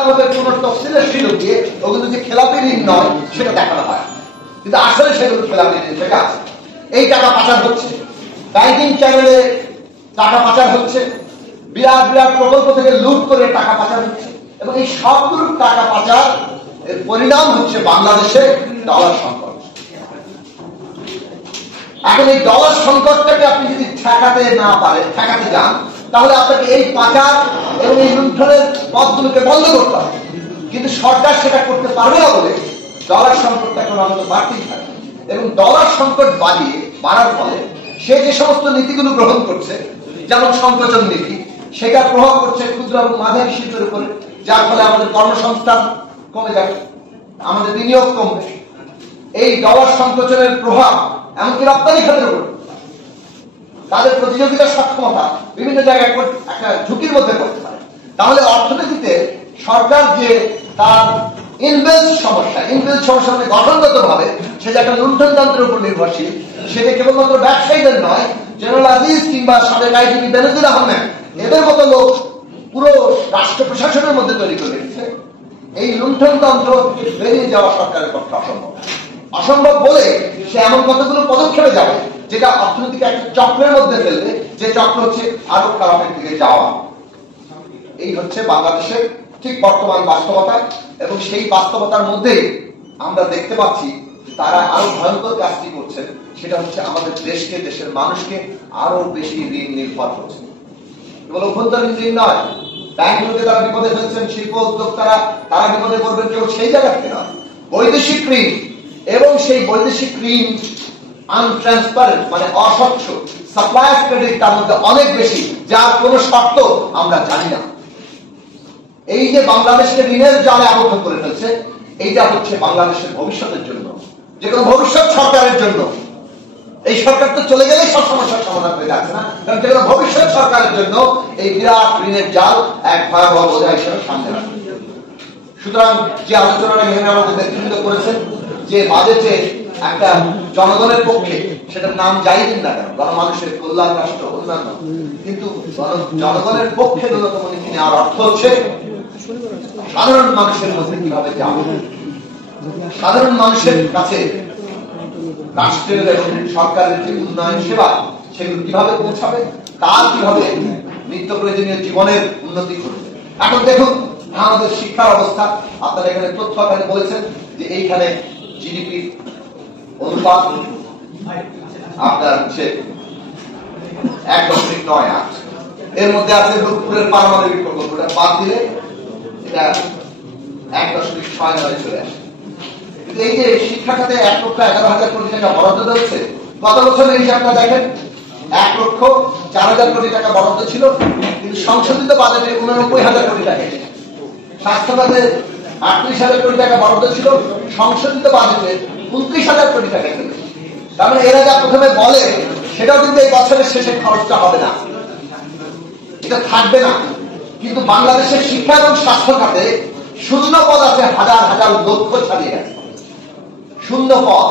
আমাদের কোন তফসিলের ছিল দিয়ে ওগুলো যে খেলাপি ঋণ নয় সেটা দেখানো হয়, কিন্তু আসলে সেগুলো খেলাপি ঋণ থেকে আছে। এই টাকা পাচার হচ্ছে, ব্যাংকিং চ্যানেলে টাকা পাচার হচ্ছে, বিরাট বিরাট প্রকল্প থেকে লুট করে টাকা পাচার হচ্ছে, এবং এই সবগুলোর টাকা পাচার এর পরিণাম হচ্ছে বাংলাদেশে ডলার সংকট। এখন এই ডলার সংকটটাকে আপনি যদি ঠেকাতে না পারেন, ঠেকাতে যান, তাহলে আপনাকে এই পাচার এবং এই লুণ্ঠনের পথগুলোকে বন্ধ করতে হবে। কিন্তু সরকার সেটা করতে পারবে না বলে ডলার সংকটটা এখন আমাদের বাড়তেই থাকে, এবং ডলার সংকট বাড়ার ফলে সে যে সমস্ত নীতিগুলো গ্রহণ করছে, যেমন সংকোচন নীতি, সেটা প্রভাব করছে ক্ষুদ্র এবং মাঝারি শিল্পের উপরে, যার ফলে আমাদের কর্মসংস্থান কমে যাবে, আমাদের বিনিয়োগ কমবে। এই ডলার সংকোচনের প্রভাব এমনকি রপ্তানি খাতের উপর, তাদের প্রতিযোগিতার সক্ষমতা বিভিন্ন জায়গায় একটা ঝুঁকির মধ্যে পড়তে পারে। তাহলে অর্থনীতিতে সরকার যে তার ইনবিল্ট সমস্যা মানে গঠনগত ভাবে সে যে একটা লুণ্ঠনতন্ত্রের উপর নির্ভরশীল, সেটা কেবলমাত্র ব্যবসায়ীদের নয়, জেনারেল আজিজ কিংবা সাবেক আইজিপি বেনজির আহমেদ এদের মতো লোক পুরো রাষ্ট্র প্রশাসনের মধ্যে তৈরি করে রেখেছে। এই লুণ্ঠনতন্ত্র বেরিয়ে যাওয়া সরকারের পক্ষে অসম্ভব বলে সে এমন কতগুলো পদক্ষেপে যাবে যেটা অর্থনীতিকে একটা চক্রের মধ্যে ফেলবে, যে চক্র হচ্ছে আরো খারাপের দিকে যাওয়া। এই হচ্ছে বাংলাদেশের ঠিক বর্তমান বাস্তবতা, এবং সেই বাস্তবতার মধ্যে আমরা দেখতে পাচ্ছি তারা আরো ভয়ঙ্কর কাজটি করছে, সেটা হচ্ছে আমাদের দেশকে, দেশের মানুষকে আরো বেশি ঋণ নির্ভর করছে। কেবল অভ্যন্তরীণ ঋণ নয়, ব্যাংকগুলোকে তারা বিপদে ফেলছেন, শিল্প উদ্যোক্তারা তারা বিপদে পড়বেন, কেউ সেই জায়গা থেকে নয়, বৈদেশিক ঋণ, এবং সেই বৈদেশিক ঋণ আনট্রান্সপারেন্ট মানে অস্বচ্ছ, সাপ্লায়ার ক্রেডিট তার মধ্যে অনেক বেশি, যার কোনো শর্ত আমরা জানি না। এই যে বাংলাদেশকে ঋণের জালে আবদ্ধ করে ফেলছে, এইটা হচ্ছে বাংলাদেশের ভবিষ্যতের জন্য, যে কোনো ভবিষ্যৎ সরকারের জন্য। এই সরকার তো চলে গেলেই সব সমস্যার সমাধান হয়ে যাচ্ছে না, কারণ যে কোনো ভবিষ্যৎ সরকারের জন্য এই বিরাট ঋণের জাল এক ভয়াবহ বোঝা হিসেবে সামনে আসবে। সুতরাং যে আলোচনাটা এখানে আমাদের নেতৃত্ব করেছেন, যে বাজেটে একটা জনগণের পক্ষে, সেটার নাম যাই দিন না কেন, গণমানুষের কল্যাণ রাষ্ট্র অন্যান্য, কিন্তু জনগণের পক্ষে ন্যূনতম নীতি নেওয়ার অর্থ হচ্ছে সাধারণ মানুষের মধ্যে কিভাবে যাবে, সাধারণ মানুষের কাছে রাষ্ট্রের এবং সরকারের যে উন্নয়ন সেবা সেগুলো কিভাবে পৌঁছাবে, তার কিভাবে নিত্য প্রয়োজনীয় জীবনের উন্নতি করবে। এখন দেখুন আমাদের শিক্ষার অবস্থা, আপনারা এখানে তথ্য আকারে বলেছেন যে এইখানে জিডিপি অনুপাত আপনার হচ্ছে 1.98, এর মধ্যে আছে রূপপুরের পারমাণবিক প্রকল্পটা বাদ দিলে এটা 1.69 চলে আসে। কিন্তু এই যে শিক্ষা খাতে 1,11,000 কোটি টাকা বরাদ্দ দিচ্ছে, গত বছরের হিসাবটা দেখেন 1,04,000 কোটি টাকা বরাদ্দ ছিল, কিন্তু সংশোধিত বাজেটে 89,000 কোটি টাকা। স্বাস্থ্য খাতে 38,000 কোটি টাকা বরাদ্দ ছিল, সংশোধিত বাজেটে 29,000 কোটি টাকা ছিল। তার মানে এরা যা প্রথমে বলে সেটাও কিন্তু এই বছরের শেষে খরচটা হবে না, এটা থাকবে না। কিন্তু বাংলাদেশের শিক্ষা এবং স্বাস্থ্য খাতে শূন্য পদ আছে হাজার হাজার লক্ষ ছাড়িয়ে গেছে, শূন্য পদ।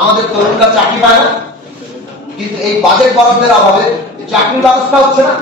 আমাদের তরুণরা চাকরি পায় না, কিন্তু এই বাজেট বরাদ্দের অভাবে চাকরির ব্যবস্থা হচ্ছে না।